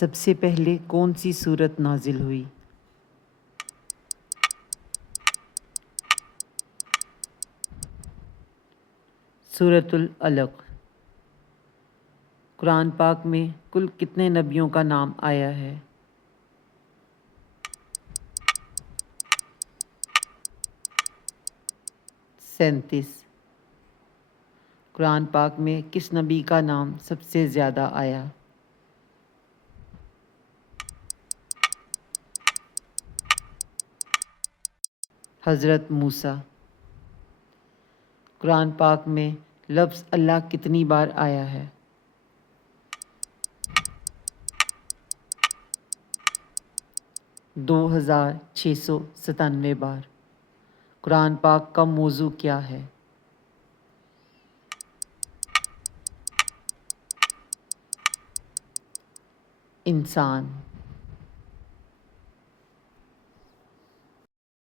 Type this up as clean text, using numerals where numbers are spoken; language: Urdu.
سب سے پہلے کون سی سورت نازل ہوئی؟ سورۃ العلق۔ قرآن پاک میں کل کتنے نبیوں کا نام آیا ہے؟ 37۔ قرآن پاک میں کس نبی کا نام سب سے زیادہ آیا؟ حضرت موسیٰ۔ قرآن پاک میں لفظ اللہ کتنی بار آیا ہے؟ 2697 بار۔ قرآن پاک کا موضوع کیا ہے؟ انسان۔